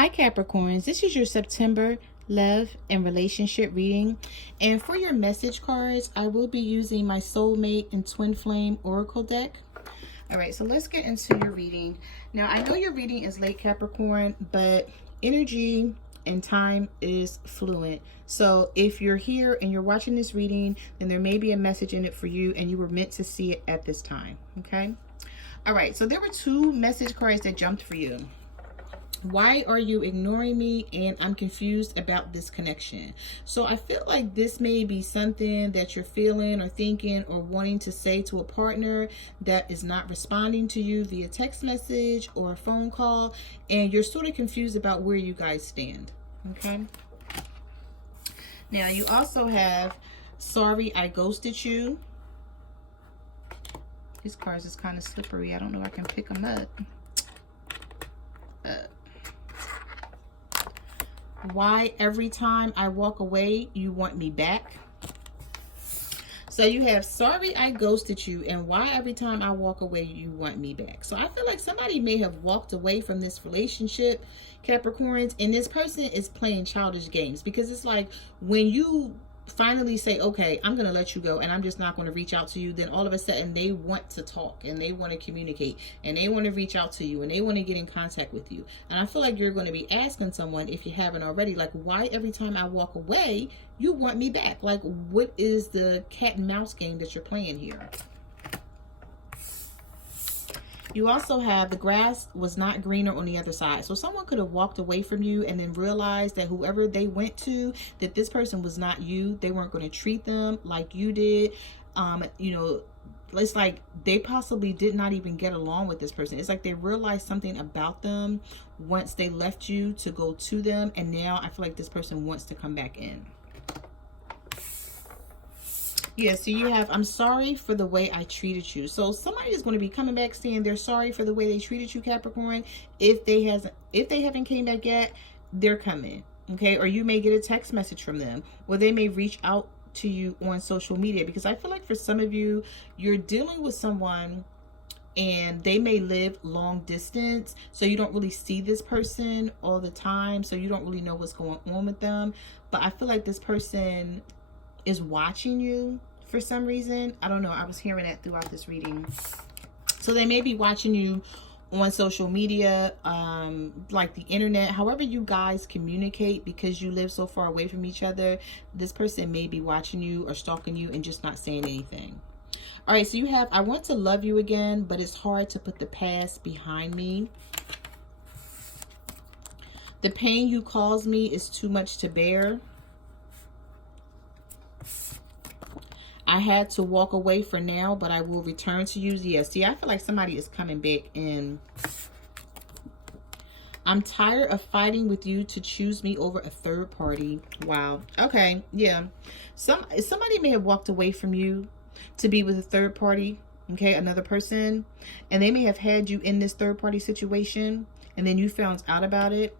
Hi Capricorns, this is your September love and relationship reading, and for your message cards I will be using my soulmate and twin flame oracle deck. All right, so let's get into your reading. Now I know your reading is late Capricorn, but energy and time is fluent. So if you're here and you're watching this reading, then there may be a message in it for you and you were meant to see it at this time. Okay. All right, so there were two message cards that jumped for you. Why are you ignoring me? And I'm confused about this connection. So I feel like this may be something that you're feeling or thinking or wanting to say to a partner that is not responding to you via text message or a phone call, and you're sort of confused about where you guys stand. Okay. Now you also have sorry I ghosted you. These cards is kind of slippery. I don't know if I can pick them up. Why every time I walk away, you want me back? So you have sorry I ghosted you, and why every time I walk away, you want me back. So I feel like somebody may have walked away from this relationship, Capricorns, and this person is playing childish games, because it's like when you finally say, okay, I'm going to let you go and I'm just not going to reach out to you, then all of a sudden they want to talk and they want to communicate and they want to reach out to you and they want to get in contact with you. And I feel like you're going to be asking someone, if you haven't already, like, why every time I walk away, you want me back? Like, what is the cat and mouse game that you're playing here? You also have the grass was not greener on the other side. So someone could have walked away from you and then realized that whoever they went to, that this person was not you. They weren't going to treat them like you did. You know, it's like they possibly did not even get along with this person. It's like they realized something about them once they left you to go to them. And now I feel like this person wants to come back in. Yeah, so you have, I'm sorry for the way I treated you. So somebody is going to be coming back saying they're sorry for the way they treated you, Capricorn. If they haven't came back yet, they're coming. Okay, or you may get a text message from them, or they may reach out to you on social media, because I feel like for some of you, you're dealing with someone and they may live long distance, so you don't really see this person all the time, so you don't really know what's going on with them. But I feel like this person is watching you for some reason. I don't know, I was hearing that throughout this reading. So they may be watching you on social media, like the internet, however you guys communicate, because you live so far away from each other. This person may be watching you or stalking you and just not saying anything. All right, so you have, I want to love you again, but it's hard to put the past behind me. The pain you cause me is too much to bear. I had to walk away for now, but I will return to you. Yeah, see, I feel like somebody is coming back in. I'm tired of fighting with you to choose me over a third party. Wow. Okay, yeah. Somebody may have walked away from you to be with a third party, okay, another person. And they may have had you in this third party situation, and then you found out about it.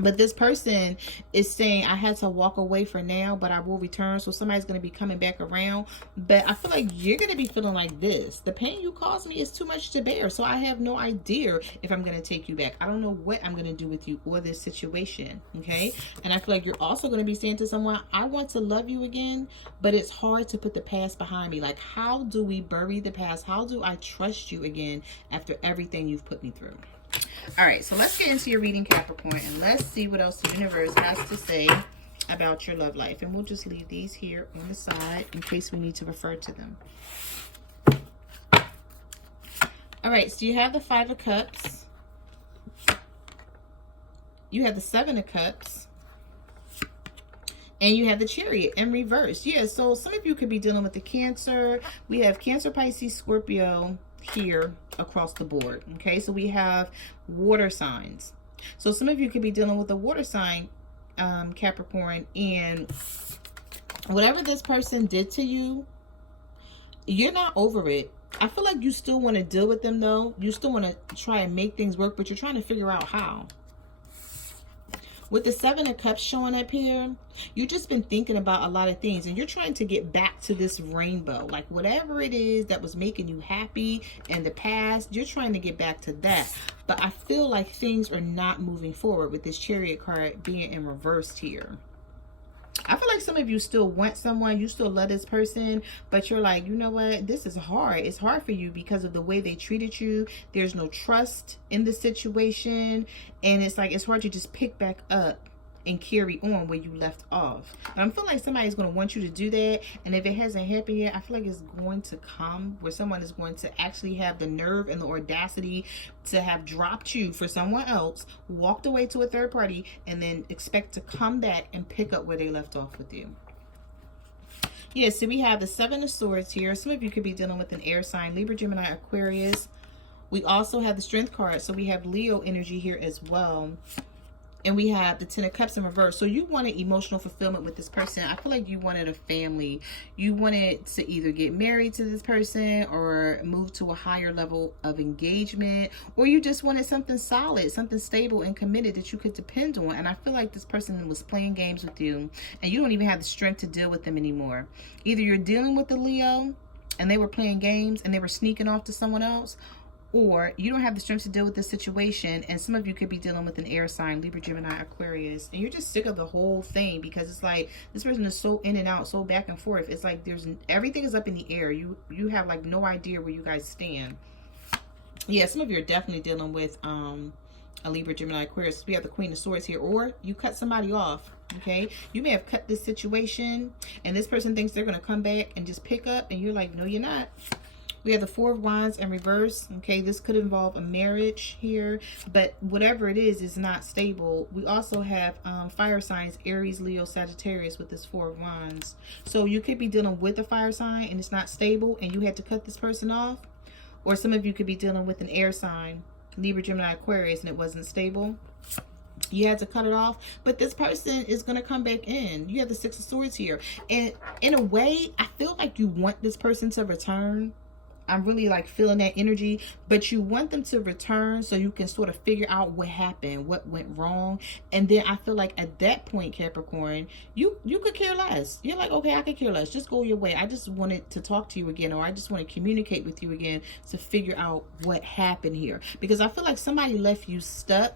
But this person is saying, I had to walk away for now, but I will return. So somebody's going to be coming back around. But I feel like you're going to be feeling like this. The pain you caused me is too much to bear. So I have no idea if I'm going to take you back. I don't know what I'm going to do with you or this situation. Okay. And I feel like you're also going to be saying to someone, I want to love you again, but it's hard to put the past behind me. Like, how do we bury the past? How do I trust you again after everything you've put me through? All right, so let's get into your reading, Capricorn, and let's see what else the universe has to say about your love life. And we'll just leave these here on the side in case we need to refer to them. All right, so you have the Five of Cups. You have the Seven of Cups. And you have the Chariot in reverse. Yeah, so some of you could be dealing with the Cancer. We have Cancer, Pisces, Scorpio here across the board. Okay, so we have water signs. So some of you could be dealing with a water sign, Capricorn, and whatever this person did to you, you're not over it. I feel like you still want to deal with them though. You still want to try and make things work, but you're trying to figure out how. With the Seven of Cups showing up here, you've just been thinking about a lot of things, and you're trying to get back to this rainbow. Like whatever it is that was making you happy in the past, you're trying to get back to that. But I feel like things are not moving forward with this Chariot card being in reverse here. I feel like some of you still want someone, you still love this person, but you're like, you know what, this is hard. It's hard for you because of the way they treated you. There's no trust in the situation, and it's like it's hard to just pick back up and carry on where you left off. But I'm feeling like somebody's going to want you to do that, and if it hasn't happened yet, I feel like it's going to come where someone is going to actually have the nerve and the audacity to have dropped you for someone else, walked away to a third party, and then expect to come back and pick up where they left off with you. Yeah, so we have the Seven of Swords here. Some of you could be dealing with an air sign, Libra, Gemini, Aquarius. We also have the Strength card, so we have Leo energy here as well. And we have the Ten of Cups in reverse. So you wanted emotional fulfillment with this person. I feel like you wanted a family. You wanted to either get married to this person or move to a higher level of engagement. Or you just wanted something solid, something stable and committed that you could depend on. And I feel like this person was playing games with you, and you don't even have the strength to deal with them anymore. Either you're dealing with the Leo and they were playing games and they were sneaking off to someone else, or you don't have the strength to deal with this situation, and some of you could be dealing with an air sign, Libra, Gemini, Aquarius, and you're just sick of the whole thing because it's like this person is so in and out, so back and forth. It's like there's everything is up in the air. You have like no idea where you guys stand. Yeah, some of you are definitely dealing with a Libra, Gemini, Aquarius. We have the Queen of Swords here, or you cut somebody off. Okay, you may have cut this situation, and this person thinks they're going to come back and just pick up, and you're like, no, you're not. We have the Four of Wands in reverse. Okay, this could involve a marriage here, but whatever it is not stable. We also have fire signs, Aries, Leo, Sagittarius with this Four of Wands. So you could be dealing with a fire sign and it's not stable and you had to cut this person off. Or some of you could be dealing with an air sign, Libra, Gemini, Aquarius, and it wasn't stable. You had to cut it off, but this person is going to come back in. You have the Six of Swords here. And in a way, I feel like you want this person to return. I'm really like feeling that energy, but you want them to return so you can sort of figure out what happened, what went wrong. And then I feel like at that point, Capricorn, you could care less. You're like, okay, I could care less. Just go your way. I just wanted to talk to you again, or I just want to communicate with you again to figure out what happened here. Because I feel like somebody left you stuck.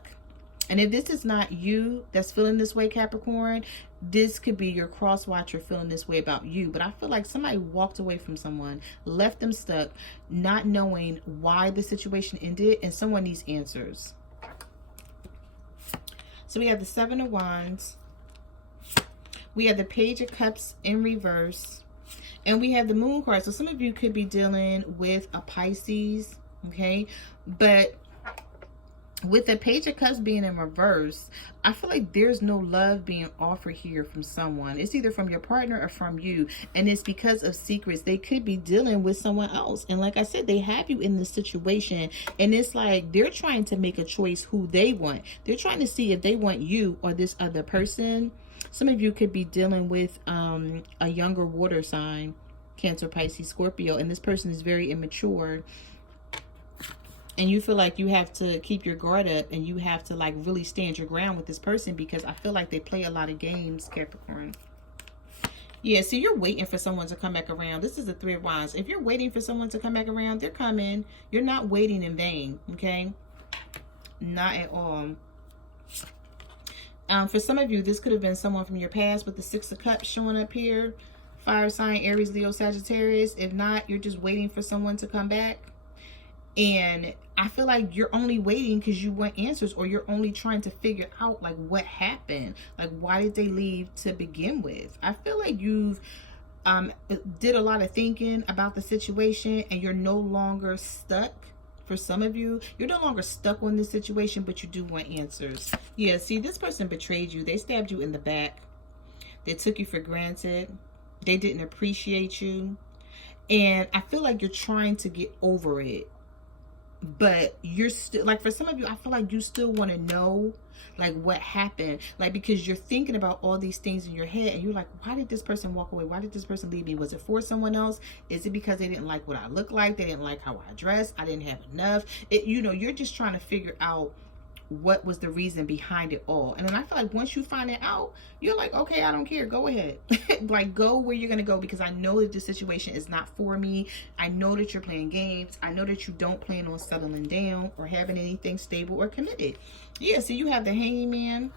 And if this is not you that's feeling this way, Capricorn, this could be your cross watcher feeling this way about you. But I feel like somebody walked away from someone, left them stuck, not knowing why the situation ended, and someone needs answers. So we have the Seven of Wands. We have the Page of Cups in reverse. And we have the Moon card. So some of you could be dealing with a Pisces, okay? But with the Page of Cups being in reverse, I feel like there's no love being offered here from someone. It's either from your partner or from you. And it's because of secrets. They could be dealing with someone else. And like I said, they have you in this situation. And it's like they're trying to make a choice who they want. They're trying to see if they want you or this other person. Some of you could be dealing with a younger water sign, Cancer, Pisces, Scorpio. And this person is very immature. And you feel like you have to keep your guard up and you have to like really stand your ground with this person because I feel like they play a lot of games, Capricorn. Yeah, so you're waiting for someone to come back around. This is the Three of Wands. If you're waiting for someone to come back around, they're coming. You're not waiting in vain, okay? Not at all. For some of you, this could have been someone from your past with the Six of Cups showing up here. Fire sign, Aries, Leo, Sagittarius. If not, you're just waiting for someone to come back. And I feel like you're only waiting because you want answers, or you're only trying to figure out like what happened. Like, why did they leave to begin with? I feel like you've did a lot of thinking about the situation and you're no longer stuck. For some of you, you're no longer stuck on this situation, but you do want answers. Yeah, see, this person betrayed you. They stabbed you in the back. They took you for granted. They didn't appreciate you. And I feel like you're trying to get over it. But you're still, like, for some of you, I feel like you still want to know, like, what happened. Like, because you're thinking about all these things in your head. And you're like, why did this person walk away? Why did this person leave me? Was it for someone else? Is it because they didn't like what I look like? They didn't like how I dress? I didn't have enough? You know, you're just trying to figure out what was the reason behind it all. And then I feel like once you find it out, you're like, okay, I don't care, go ahead. Like, go where you're gonna go, because I know that this situation is not for me. I know that you're playing games. I know that you don't plan on settling down or having anything stable or committed. Yeah, so you have the Hanging Man.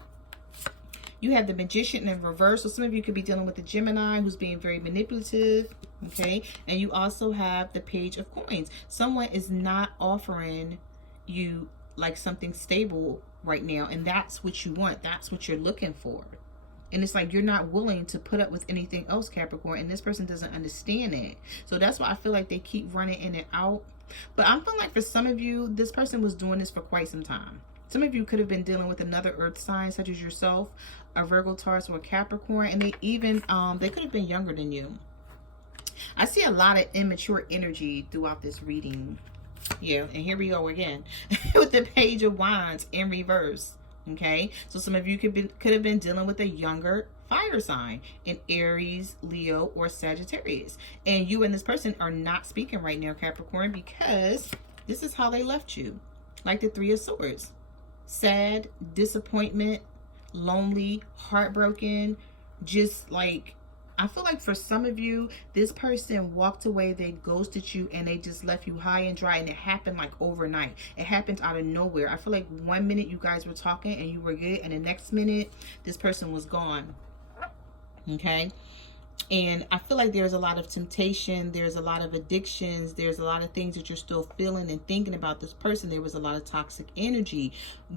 You have the Magician in reverse. So some of you could be dealing with the Gemini who's being very manipulative. Okay. And you also have the Page of Coins. Someone is not offering you like something stable right now. And that's what you want. That's what you're looking for. And it's like you're not willing to put up with anything else, Capricorn. And this person doesn't understand it. So that's why I feel like they keep running in and out. But I'm feeling like for some of you, this person was doing this for quite some time. Some of you could have been dealing with another earth sign, such as yourself, a Virgo, Taurus, or a Capricorn. And they even, they could have been younger than you. I see a lot of immature energy throughout this reading. Yeah, and here we go again with the Page of Wands in reverse. Okay, so some of you could have been dealing with a younger fire sign, in Aries, Leo, or Sagittarius. And you and this person are not speaking right now, Capricorn, because this is how they left you. Like the Three of Swords. Sad, disappointment, lonely, heartbroken, just like, I feel like for some of you, this person walked away, they ghosted you, and they just left you high and dry, and it happened like overnight. It happened out of nowhere. I feel like one minute you guys were talking and you were good, and the next minute this person was gone. Okay. And I feel like there's a lot of temptation. There's a lot of addictions. There's a lot of things that you're still feeling and thinking about this person. There was a lot of toxic energy.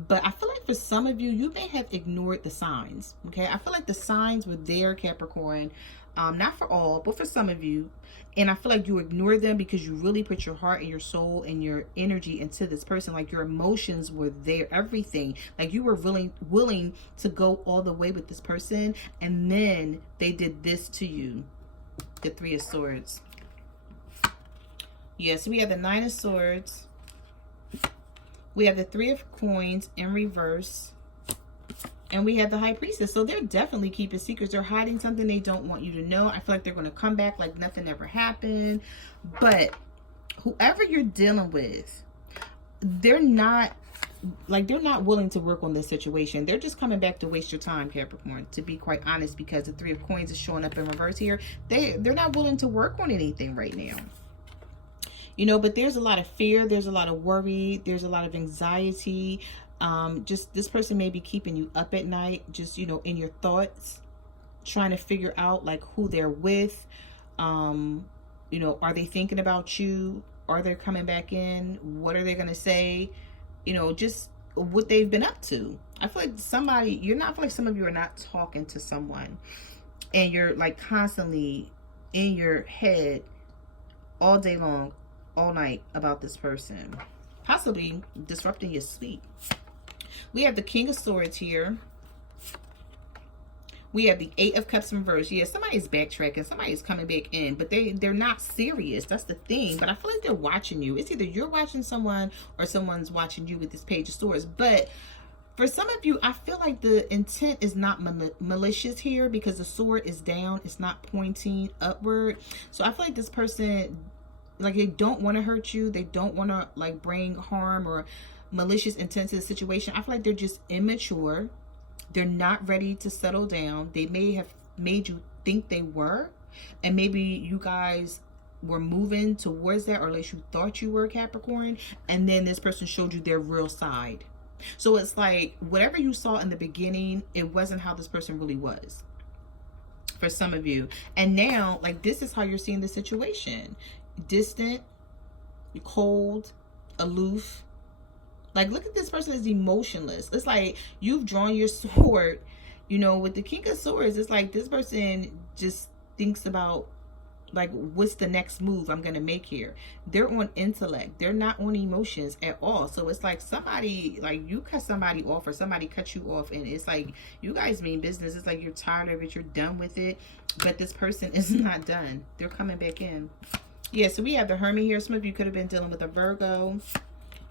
But I feel like for some of you, you may have ignored the signs. Okay. I feel like the signs were there, Capricorn. Not for all, but for some of you. And I feel like you ignored them because you really put your heart and your soul and your energy into this person. Like your emotions were there, everything. Like you were really willing to go all the way with this person. And then they did this to you. The Three of Swords. Yes, we have the Nine of Swords. We have the Three of Coins in reverse. And we have the High Priestess. So they're definitely keeping secrets. They're hiding something they don't want you to know. I feel like they're going to come back like nothing ever happened. But whoever you're dealing with, they're not willing to work on this situation. They're just coming back to waste your time, Capricorn, to be quite honest, because the Three of Coins is showing up in reverse here. They're not willing to work on anything right now. You know, but there's a lot of fear. There's a lot of worry. There's a lot of anxiety. Just this person may be keeping you up at night, just, you know, in your thoughts, trying to figure out like who they're with. You know, are they thinking about you? Are they coming back in? What are they going to say? You know, just what they've been up to. I feel like I feel like some of you are not talking to someone and you're like constantly in your head all day long, all night about this person, possibly disrupting your sleep. We have the King of Swords here. We have the Eight of Cups in reverse. Yeah, somebody's backtracking. Somebody's coming back in, but they're not serious. That's the thing. But I feel like they're watching you. It's either you're watching someone or someone's watching you with this Page of Swords. But for some of you, I feel like the intent is not malicious here because the sword is down. It's not pointing upward. So I feel like this person, like, they don't want to hurt you. They don't want to like bring harm or malicious intent to the situation. I feel like they're just immature. They're not ready to settle down. They may have made you think they were, and maybe you guys were moving towards that, or at least you thought you were, Capricorn, and then this person showed you their real side. So it's like whatever you saw in the beginning, it wasn't how this person really was for some of you. And now, like, this is how you're seeing the situation. Distant, cold, aloof. Like, look at this person as emotionless. It's like you've drawn your sword, you know, with the King of Swords. It's like this person just thinks about, like, what's the next move I'm going to make here? They're on intellect. They're not on emotions at all. So it's like somebody, like, you cut somebody off or somebody cut you off, and it's like you guys mean business. It's like you're tired of it. You're done with it. But this person is not done. They're coming back in. Yeah, so we have the Hermit here. Some of you could have been dealing with a Virgo.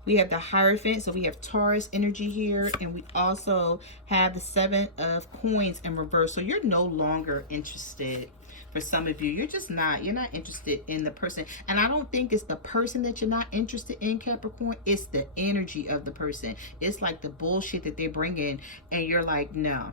We have the Hierophant, so we have Taurus energy here, and we also have the Seven of Coins in reverse. So you're no longer interested. For some of you, you're just not. You're not interested in the person. And I don't think it's the person that you're not interested in, Capricorn. It's the energy of the person. It's like the bullshit that they bring in. And you're like, no.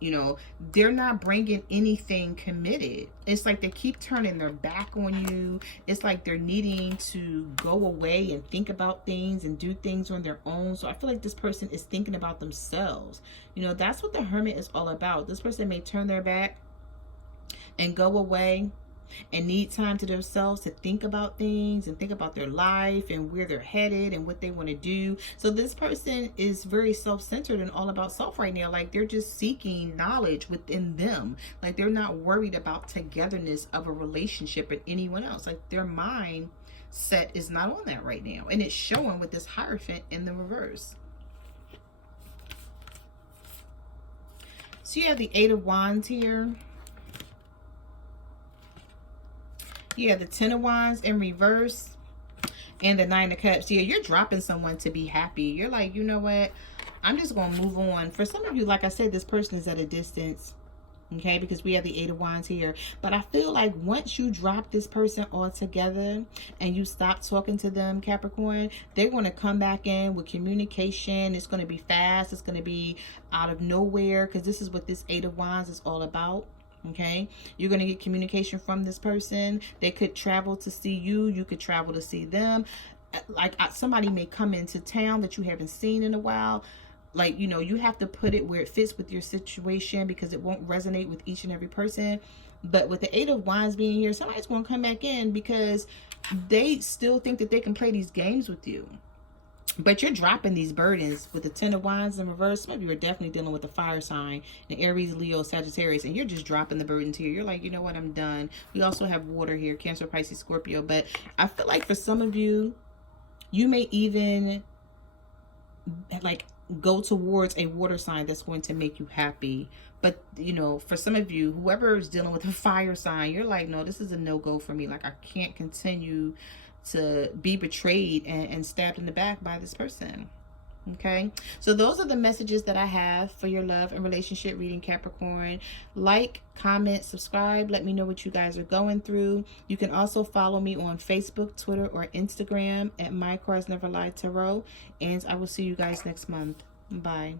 You know, they're not bringing anything committed. It's like they keep turning their back on you. It's like they're needing to go away and think about things and do things on their own. So I feel like this person is thinking about themselves. You know, that's what the Hermit is all about. This person may turn their back and go away and need time to themselves to think about things and think about their life and where they're headed and what they want to do. So this person is very self-centered and all about self right now. Like they're just seeking knowledge within them. Like they're not worried about togetherness of a relationship or anyone else. Like their mind set is not on that right now. And it's showing with this Hierophant in the reverse. So you have the Eight of Wands here. Yeah, the Ten of Wands in reverse and the Nine of Cups. Yeah, you're dropping someone to be happy. You're like, you know what? I'm just going to move on. For some of you, like I said, this person is at a distance. Okay, because we have the Eight of Wands here. But I feel like once you drop this person altogether and you stop talking to them, Capricorn, they're going to come back in with communication. It's going to be fast. It's going to be out of nowhere, because this is what this Eight of Wands is all about. Okay, you're going to get communication from this person. They could travel to see you. You could travel to see them. Like somebody may come into town that you haven't seen in a while. Like, you know, you have to put it where it fits with your situation, because it won't resonate with each and every person. But with the Eight of Wands being here, somebody's going to come back in because they still think that they can play these games with you. But you're dropping these burdens with the Ten of Wands in reverse. Some of you are definitely dealing with the fire sign, an Aries, Leo, Sagittarius, and you're just dropping the burdens here. You're like, you know what, I'm done. We also have water here, Cancer, Pisces, Scorpio. But I feel like for some of you, you may even like go towards a water sign that's going to make you happy. But, you know, for some of you, whoever is dealing with a fire sign, you're like, no, this is a no-go for me. Like, I can't continue to be betrayed and stabbed in the back by this person. Okay, so those are the messages that I have for your love and relationship reading, Capricorn. Like, comment, subscribe. Let me know what you guys are going through. You can also follow me on Facebook, Twitter, or Instagram at My Cards Never Lie Tarot. And I will see you guys next month. Bye.